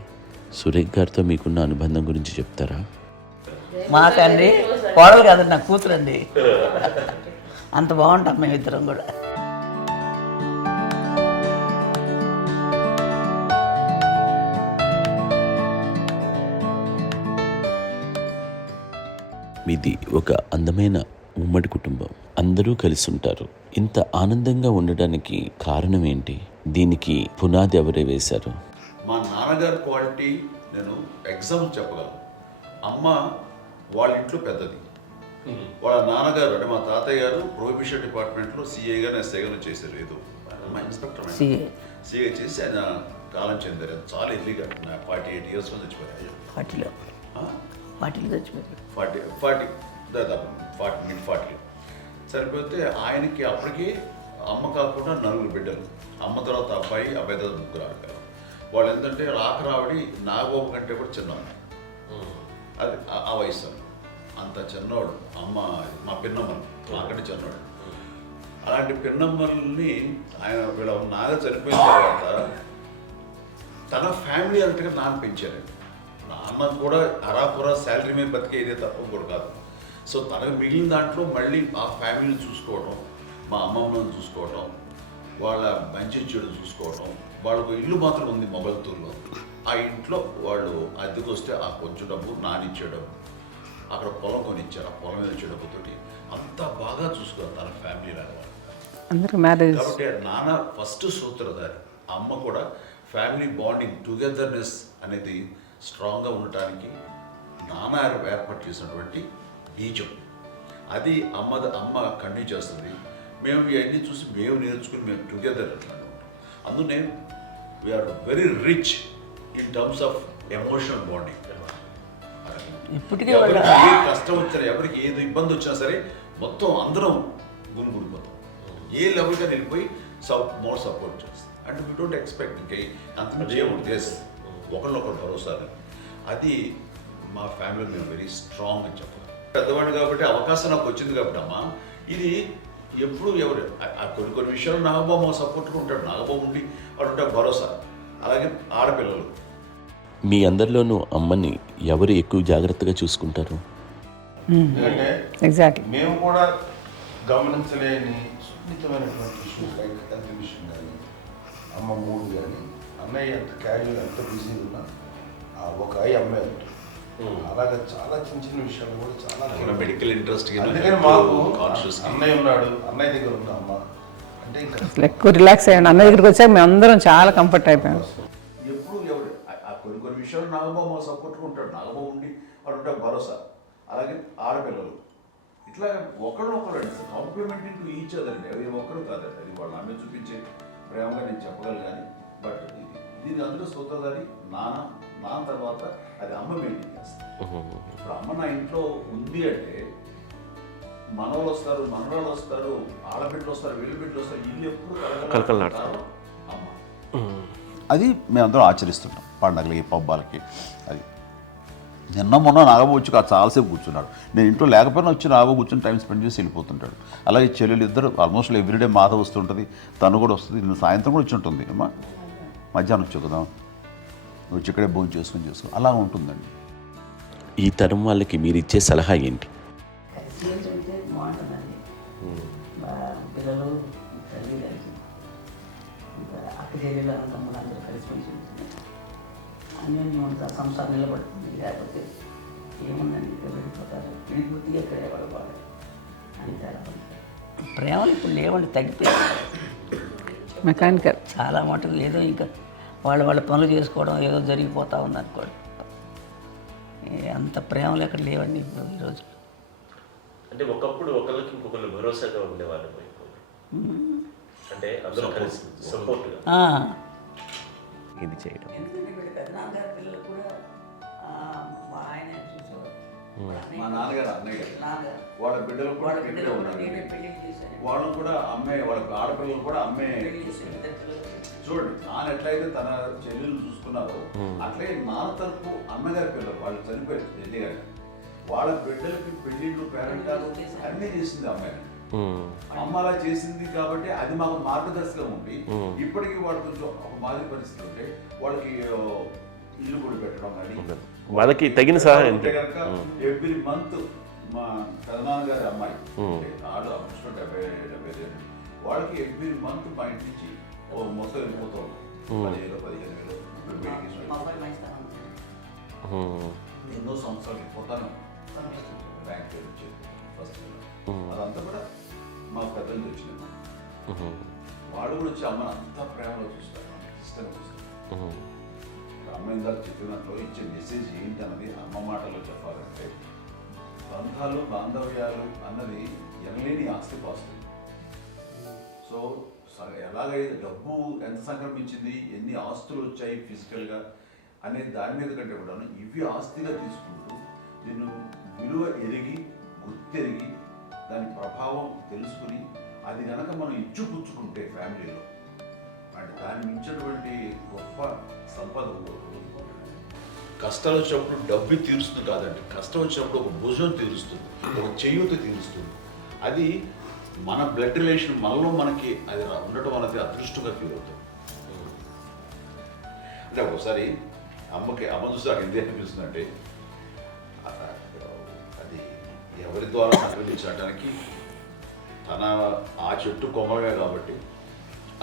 సురేఖ్ గారితో మీకున్న అనుబంధం గురించి చెప్తారా? మాకండి కోడలు కాదండి, నా కూతురండి. అంత బాగుంటాం మేమిద్దరం కూడా. మీది ఒక అందమైన ఉమ్మడి కుటుంబం, అందరూ కలిసి ఉంటారు. ఇంత ఆనందంగా ఉండడానికి కారణం ఏంటి? దీనికి పునాది ఎవరే వేశారు? మా నాన్నగారి క్వాలిటీ నేను ఎగ్జాంపుల్ చెప్పగలను. అమ్మ వాళ్ళ ఇంట్లో పెద్దది, వాళ్ళ నాన్నగారు అంటే మా తాతయ్య గారు ప్రొహిబిషన్ డిపార్ట్మెంట్లో సిఐగాను ఎస్ఐగాను చేశారు. ఏదో అమ్మ ఇన్స్పెక్టర్ సిఏ సీఏ చేసి ఆయన కాలం చెందారు చాలా ఎర్లీగా 48 years చచ్చిపోయారు. వాటిలో చచ్చిపోయారు. 40 దాదాపు 40 సరిపోతే ఆయనకి అప్పటికి అమ్మ కాకుండా 4 బిడ్డలు. అమ్మ తర్వాత అబ్బాయి తర్వాత 3 ఆడపిల్లలు. వాళ్ళు ఏంటంటే రాకరావిడి నాగబాబు కంటే కూడా చిన్నమ్మ. అది ఆ వయసు అంత చిన్నవాడు. అమ్మ మా పిన్నమ్మలు నాకంటే చిన్నవాడు. అలాంటి పిన్నమ్మల్ని ఆయన వీళ్ళ నాగ చనిపోయిన తర్వాత తన ఫ్యామిలీ అంతగా నాన్న పెంచారండి. నాన్న కూడా అరాపురా శాలరీ మీద బతికేదే తప్ప కూడా కాదు. సో తనకు మిగిలిన దాంట్లో మళ్ళీ ఆ ఫ్యామిలీని చూసుకోవడం, మా అమ్మమ్మని చూసుకోవడం, వాళ్ళ మంచి చెడు చూసుకోవడం. వాళ్ళకు ఇల్లు మాత్రం ఉంది మొబైల్తూరులో. ఆ ఇంట్లో వాళ్ళు అద్దెకు వస్తే ఆ కొంచెం డబ్బు నానిచ్చే డబ్బు, అక్కడ పొలం కొనిచ్చారు. ఆ పొలం మీద ఇచ్చే డబ్బుతోటి అంతా బాగా చూసుకోవాలి తన ఫ్యామిలీ లాగా. అందరికి మ్యారేజ్. కాబట్టి నాన్న ఫస్ట్ సూత్రధారి. అమ్మ కూడా ఫ్యామిలీ బాండింగ్ టుగెదర్నెస్ అనేది స్ట్రాంగ్గా ఉండటానికి నాన్న ఏర్పాటు చేసినటువంటి బీజం. అది అమ్మ కంటిన్యూ చేస్తుంది. మేము ఇవన్నీ చూసి మేము నేర్చుకుని మేము టుగెదర్ అట్లా ఉంటాం. అందునే we are very rich in terms of emotional bonding. ఇప్పటికే ఎవరికి ఏ కష్టం వచ్చినా, ఎవరికి ఏది ఇబ్బంది వచ్చినా సరే మొత్తం అందరం గురిపోతాం. ఏ లెవెల్గా వెళ్ళిపోయి మోర్ సపోర్ట్ చేస్తాం. అండ్ వీ డోంట్ ఎక్స్పెక్ట్ ఇంకా అంతకుమించి ఏముంటుంది. ఎస్ ఒకరినొకరు భరోసా. అది మా ఫ్యామిలీ మేము వెరీ స్ట్రాంగ్ అని చెప్పాలి. పెద్దవాడు కాబట్టి అవకాశం నాకు వచ్చింది కాబట్టి అమ్మ ఇది ఎప్పుడు ఎవరు కొన్ని విషయాలు నాగబాబు సపోర్ట్గా ఉంటాడు. నాగబాబు ఉండి వాడు ఉంటాడు భరోసా. అలాగే ఆడపిల్లలు. మీ అందరిలోనూ అమ్మని ఎవరు ఎక్కువ జాగ్రత్తగా చూసుకుంటారు? ఎందుకంటే ఎగ్జాక్ట్లీ. మేము కూడా గమనించలేని సున్నితమైనటువంటి ఇష్యూస్ లైక్ హెల్త్ విషయం కానీ, అమ్మ మూడు కానీ, అన్నయ్య ఎంత క్యాజువల్ ఎంత బిజీ ఉన్నా ఒక అమ్మాయి ఉంటుంది. అలాగే చాలా చిన్న చిన్న విషయాలు కూడా చాలా మెడికల్ ఇంట్రెస్ట్. అందుకని మాకు అన్నయ్య ఉన్నాడు, అన్నయ్య దగ్గర ఉన్న అమ్మ అంటే ఇంకా ఎక్కువ రిలాక్స్ అయ్యాడు. అన్న దగ్గరికి వచ్చాక మేము అందరం చాలా కంఫర్ట్ అయిపోయాం. ఎప్పుడు ఎవరు కొన్ని విషయాలు నాగబాబు సపోర్ట్గా ఉంటాడు. నాగబాబు ఉండి వాడు ఉంటాడు భరోసా. అలాగే ఆడపిల్లలు ఇట్లా ఒకరినొకరు కాంప్లిమెంటింగ్ టు ఈచ్ అదర్ అండి. అవి ఒక్కరు కాదండి. అది వాళ్ళు ఆమె చూపించే ప్రేమగా నేను చెప్పగలను కానీ బట్ దీని అందరూ సూత్రధారి నాన్న తర్వాత అది అమ్మ మెయింటైన్ చేస్తుంది. ఇప్పుడు అమ్మ నా ఇంట్లో ఉంది అంటే మనవాళ్ళు వస్తారు, మనవాళ్ళు వస్తారు, ఆడబిడ్డలు వస్తారు, వీళ్ళ బిడ్డలు వస్తారు. ఇల్లు ఎప్పుడు కలకలాడతారు అమ్మ. అది మేమందరం ఆచరిస్తుంటాం పండగలకి పబ్బాలకి. అది నిన్న మొన్న నాగబాబు వచ్చి చాలాసేపు కూర్చున్నాడు. నేను ఇంట్లో లేకపోయినా వచ్చి నాగబాబు కూర్చొని టైం స్పెండ్ చేసి వెళ్ళిపోతుంటాడు. అలాగే చెల్లెలు ఇద్దరు ఆల్మోస్ట్ ఎవ్రీడే మాత వస్తుంటుంది, తను కూడా వస్తుంది. నిన్న సాయంత్రం కూడా వచ్చి ఉంటుంది. అమ్మా మధ్యాహ్నం వచ్చి కదా వచ్చి ఇక్కడే భోజనం చేసుకుని అలా ఉంటుందండి. ఈ తరం వాళ్ళకి మీరు ఇచ్చే సలహా ఏంటి? కలిసి ఉంటే బాగుంటుందండి. పిల్లలు తల్లి కలిసి ఇంకా అక్క చెల్లెలు తమ్ముడు అందరూ కలిసిమెలిసి ఉంటుంది. అన్నీ ఉంటుంది. సంసారం నిలబడుతుంది. లేకపోతే ఏముందండి ఇక్కడ వెళ్ళిపోతారు. విడిపోతే ఎక్కడ ఎవరు బాగా అంతే. ప్రేమలు ఇప్పుడు లేవండి, తగ్గిపోయాయి. మెకానికల్ చాలా మటుకు ఏదో ఇంకా వాళ్ళ పనులు చేసుకోవడం ఏదో జరిగిపోతూ ఉంది అనుకోండి. అంత ప్రేమలు ఎక్కడ లేవండి ఇప్పుడు ఈరోజు. అంటే ఒకప్పుడు ఒకరికి ఇంకొకరు భరోసాగా ఉండేవాళ్ళు. అంటే అందరూ కలిసి సపోర్ట్గా ఇది చేయడం. పెద్దనాన్నగారి పిల్లలు కూడా ఆయన చూసేవారు. మా నాన్నగారు అన్నయ్య గారు నాన్నగారు వాళ్ళ బిడ్డలు కూడా ఇక్కడే ఉన్నారు. పెళ్లి చేశారు. వాళ్ళు కూడా అమ్మే, వాళ్ళ ఆడపిల్లలు కూడా అమ్మే. చూడండి నాన్న ఎట్లయితే తన చెల్లెలు చూసుకున్నారో అట్లే నాన్న తరపు అమ్మగారి పిల్లలు వాళ్ళు చనిపోయారు జల్లి గారు. వాళ్ళ బిడ్డలకి పెళ్లిళ్ళు పేరెంటాలు అన్నీ చేసింది అమ్మాయి. అమ్మ అలా చేసింది కాబట్టి అది మాకు మార్గదర్శకం ఉంది. ఇప్పటికీ వాళ్ళు కొంచెం ఒక మాదిరి పరిస్థితి ఉంటే వాళ్ళకి ఇల్లు కూడా పెట్టడం కానీ వాళ్ళకి తగిన సహాయం కనుక ఎవ్రీ మంత్ మా పెదనాన్నగారి అమ్మాయి ఆడు అప్పుడు 70 వాళ్ళకి ఎవ్రీ మంత్ మా ఇంటి నుంచి మొత్తం వెళ్ళిపోతాం. 10,000-15,000 ఎన్నో సంవత్సరాలు వెళ్ళిపోతాను. బ్యాంక్ వచ్చేది ఫస్ట్ అదంతా కూడా మా పెద్దలు తెచ్చినాము. వాళ్ళు కూడా వచ్చి అమ్మని అంతా ప్రేమలో చూస్తారు, ఇష్టంగా చూస్తారు. అమ్మ ఇందాక చెప్పినట్లు ఇచ్చే మెసేజ్ ఏంటన్నది అమ్మ మాటలో చెప్పాలంటే బంధాలు బాంధవ్యాలు అన్నది ఎనలేని ఆస్తిపాస్తులు. సో ఎలాగైతే డబ్బు ఎంత సంక్రమించింది, ఎన్ని ఆస్తులు వచ్చాయి ఫిజికల్గా అనే దాని మీద కంటే కూడా ఇవి ఆస్తిగా తీసుకుంటూ నేను విలువ ఎరిగి గుర్తెరిగి దాని ప్రభావం తెలుసుకుని అది కనుక మనం ఇచ్చుపుచ్చుకుంటే ఫ్యామిలీలో అంటే దాన్ని మించినటువంటి గొప్ప సంపద కష్టాలు వచ్చినప్పుడు డబ్బు తీరుస్తుంది కాదండి, కష్టం వచ్చినప్పుడు ఒక భుజం తీరుస్తుంది, ఒక చేయూత తీరుస్తుంది. అది మన బ్లడ్ రిలేషన్ మనలో మనకి అది ఉండటం అనేది అదృష్టంగా ఫీల్ అవుతాం. అంటే ఒకసారి అమ్మ చూసి నాకు ఎందుకు అనిపిస్తుందంటే అది ఎవరి ద్వారా సంక్రమించడానికి తన ఆ చెట్టు కొమ్మలమే కాబట్టి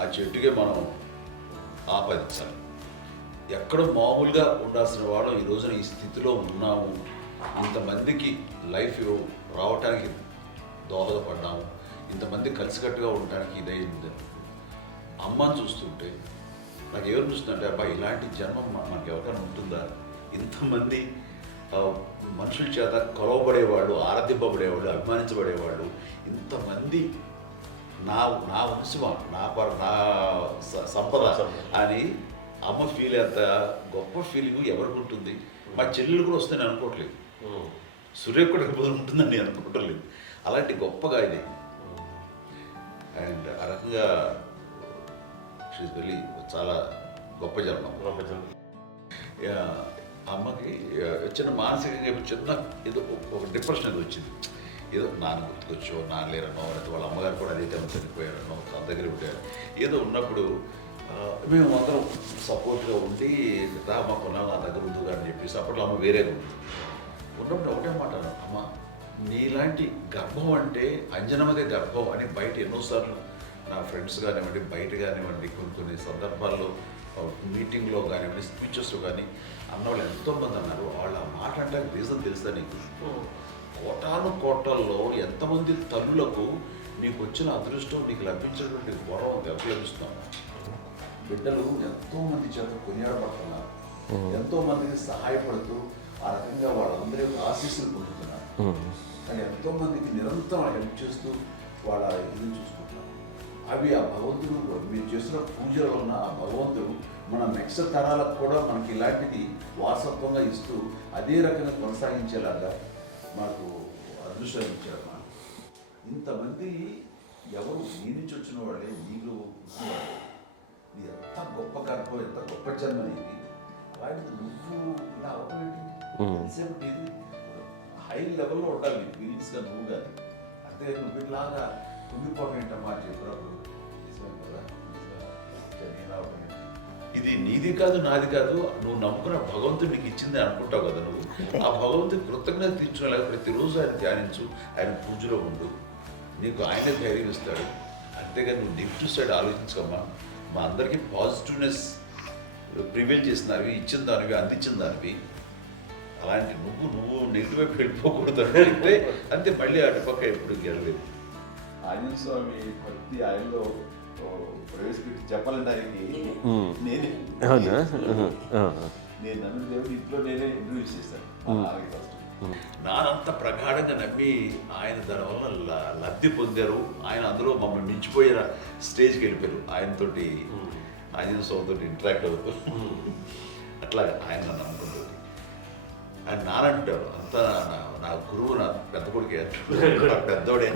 ఆ చెట్టుకే మనం ఆపాదించాలి. ఎక్కడో మామూలుగా ఉండాల్సిన వాళ్ళు ఈ రోజున ఈ స్థితిలో ఉన్నాము, ఇంతమందికి లైఫ్ రావటానికి దోహదపడ్డాము, ఇంతమంది కలిసికట్టుగా ఉండటానికి ఇదైంది. అమ్మని చూస్తుంటే నాకు ఎవరు చూస్తుందంటే అబ్బా ఇలాంటి జన్మం మనకి ఎవరికైనా ఉంటుందా, ఇంతమంది మనుషుల చేత కొలవబడేవాళ్ళు, ఆరాధింపబడేవాళ్ళు, అభిమానించబడేవాళ్ళు, ఇంతమంది నా వంశమా, నా సంపద అని అమ్మ ఫీల్ అంత గొప్ప ఫీలింగ్ ఎవరికి ఉంటుంది. మా చెల్లెలు కూడా వస్తే నేను అనుకోవట్లేదు, సూర్య కూడా ఉంటుందని నేను అనుకోవట్లేదు. అలాంటి గొప్పగా ఇది అండ్ ఆ రకంగా షీఈ్ వెరీ చాలా గొప్ప జన్మ. అమ్మకి చిన్న మానసికంగా చిన్న ఏదో ఒక డిప్రెషన్ ఏదో వచ్చింది, ఏదో నాన్న గుర్తుకొచ్చో, నాన్న లేరనో, లేకపోతే వాళ్ళ అమ్మగారు కూడా అదే టైం చనిపోయారనో, తన దగ్గర ఉంటారు ఏదో ఉన్నప్పుడు మేము అందరం సపోర్ట్గా ఉండి మా కొన్నాళ్ళు నా దగ్గర ఉందిగా అని చెప్పేసి అప్పట్లో అమ్మ వేరేగా ఉంది. ఉన్నప్పుడు ఒకటే మాట, అమ్మ నీలాంటి గర్భం అంటే అంజనమదే గర్భం అని బయట ఎన్నోసార్లు నా ఫ్రెండ్స్ కానివ్వండి, బయట కానివ్వండి, కొన్ని సందర్భాల్లో మీటింగ్లో కానివ్వండి, స్పీచెస్లో కానీ అన్నవాళ్ళు ఎంతోమంది అన్నారు. వాళ్ళు ఆ మాట అంటే రీజన్ తెలుసా నీకు? కోటాల్లో ఎంతమంది తల్లులకు నీకు వచ్చిన అదృష్టం, నీకు లభించినటువంటి గౌరవం ఎవరు లభిస్తున్నావు? బిడ్డలు ఎంతోమంది చేత కొనియాడబడుతున్నారు, ఎంతోమందికి సహాయపడుతూ ఆ రకంగా వాళ్ళందరి ఆశీస్సులు పొందుతున్నారు. కానీ ఎంతోమందికి నిరంతరం హెల్ప్ చేస్తూ వాళ్ళ ఇది చూసుకుంటున్నారు. అవి ఆ భగవంతుడు మీరు చేస్తున్న పూజలో ఉన్న ఆ భగవంతుడు మన నెక్స్ట్ తరాలకు కూడా మనకి ఇలాంటిది వారసత్వంగా ఇస్తూ అదే రకంగా కొనసాగించేలాగా మనకు అదృష్టం ఇచ్చారు. ఇంతమంది ఎవరు నీ నుంచి వచ్చిన వాళ్ళే, నీకు నీ ఎంత గొప్ప గర్భం, ఎంత గొప్ప జన్మ నీది. వాటికి నువ్వు ఇలా అవపేంటి ఇది హై లెవెల్లో ఉండాలి నీ ఫీలింగ్స్గా నువ్వు కానీ. అంతే నువ్వు ఇలాగా కుంగిపోవడం ఏంటమ్మా చెప్పినప్పుడు నిజమే కదా, ఇది నీది కాదు నాది కాదు, నువ్వు నమ్ముకున్న భగవంతుడు నీకు ఇచ్చింది అనుకుంటావు కదా. నువ్వు ఆ భగవంతుడి కృతజ్ఞత తీర్చుకోలేక ప్రతిరోజు ఆయన ధ్యానించు, ఆయన పూజలో ఉండు, నీకు ఆయనే ధైర్యం ఇస్తాడు. అంతేగా నువ్వు నెగిటివ్ సైడ్ ఆలోచించకమ్మా. మా అందరికీ పాజిటివ్నెస్ ప్రివైల్ చేసిన దానివి, ఇచ్చిన దానివి, అందించిన దానివి. అలాంటి నువ్వు నెగిటివ్ వైపు వెళ్ళిపోకూడదు అంటే అంతే, మళ్ళీ అటుపక్క ఎప్పుడు గెలలేదు. ఆంజనేయ స్వామి భక్తి ఆయనలో ప్రవేశపెట్టి చెప్పాలంటే ఆయనకి నేనే నేను నమ్మిన దేవుడు ఇంట్లో నేనే ఇంట్రడ్యూస్ చేశాను. నానంత ప్రగాఢంగా నమ్మి ఆయన దాని వల్ల లబ్ధి పొందారు. ఆయన అందులో మమ్మల్ని మించిపోయిన స్టేజ్కి వెళ్ళిపోయారు. ఆయనతోటి ఆంజనేయ స్వామితో ఇంటరాక్ట్ అవుతూ అట్లా ఆయన నన్ను నమ్ముకుంటుంది. ఆయన నానంటారు అంతా నా గురువు, నా పెద్ద కొడుకు పెద్దోడే.